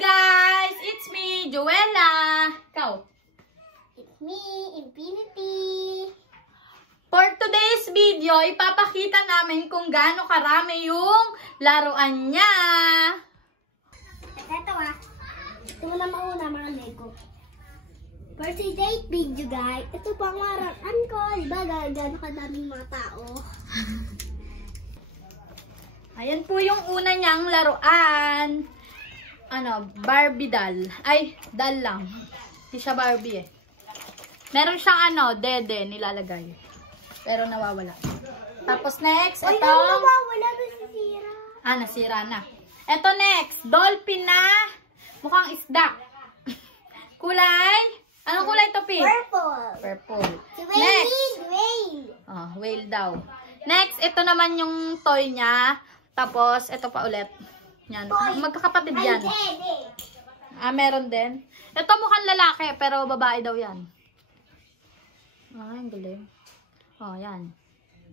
guys! It's me, Joella. Ikaw? It's me, Infinity. For today's video, ipapakita namin kung gaano karami yung laruan niya. Ito Ito na mauna mga Lego. For today's video guys, ito po ang laruan ko. Diba gaano kadaming mga tao? Ayan po yung una niyang laruan. Barbie doll. Ay, doll lang. Hindi siya Barbie eh. Meron siyang dede nilalagay. Pero nawawala. Tapos next, ito. Nawawala, nasisira. Nasira na. Ito next, dolphin na mukhang isda. Kulay? Anong kulay ito, Pi? Purple. Purple. Next. Whale. Whale daw. Next, ito naman yung toy niya. Tapos, ito pa ulit. Yan. Magkakapatid yan. Meron din. Ito mukhang lalaki, pero babae daw yan. Ang galing. Yan.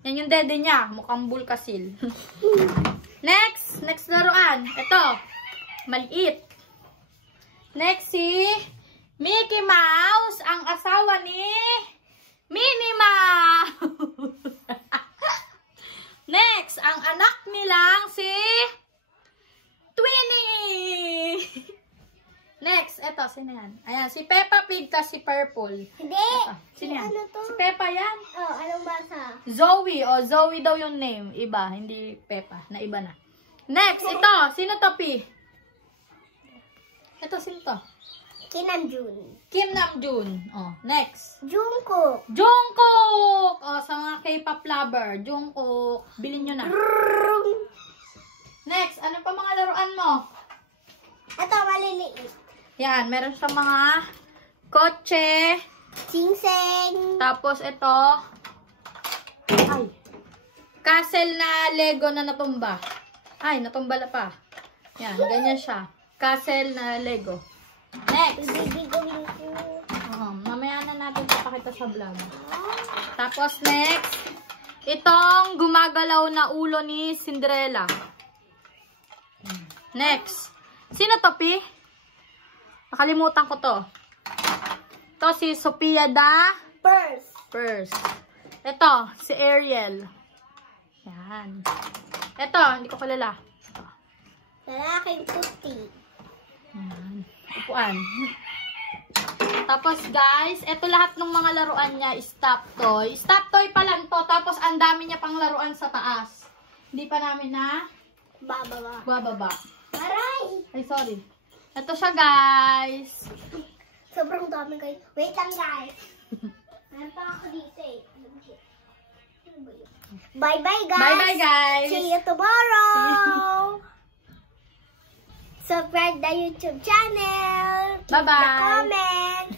Yan yung dede niya. Mukhang bulkasil. Next laruan. Ito. Maliit. Next, si Mickey Mouse, ang asawa ni Minnie Mouse. Next, ang anak nilang si Twinnie. Next, eto, sino yan? Ayan, si Peppa Pig ta si Purple. Hindi. Eto, sino yan? Ano to? Si Peppa yan. Anong basa? Zoe. Zoe daw yung name. Iba, hindi Peppa. Na iba na. Next, ito. Sino to, Pi? Ito, sino to? Kim Namjoon. Kim Namjoon. Next. Jungkook. Jungkook! Sa mga K-pop lover. Jungkook. Bilhin nyo na. Next, ano pa mga laruan mo? Ito, maliliit. Yan, meron sa mga kotse. Singseng. Tapos ito. Ay. Castle na Lego na natumba. Ay, natumba na pa. Yan, ganyan siya. Castle na Lego. Next. Ibibigawin ko. Mamaya na natin papakita sa vlog. Tapos next, itong gumagalaw na ulo ni Cinderella. Next. Sino to, Pi? Nakalimutan ko to. Ito si Sophia da Purse. Ito, si Ariel. Yan. Ito, hindi ko kilala. Lalaking puti. Yan. Upuan. Tapos guys, ito lahat ng mga laruan niya, stop toy. Stop toy pa lang to. Tapos ang dami niya pang laruan sa taas. Hindi pa namin na bababa. Aray! Ay, sorry. Ito siya guys. Sobrang dami guys. Wait lang guys. Meron pa ako dito eh. Bye-bye guys. Bye-bye guys. See you tomorrow. Subscribe the YouTube channel. Bye-bye. Comment.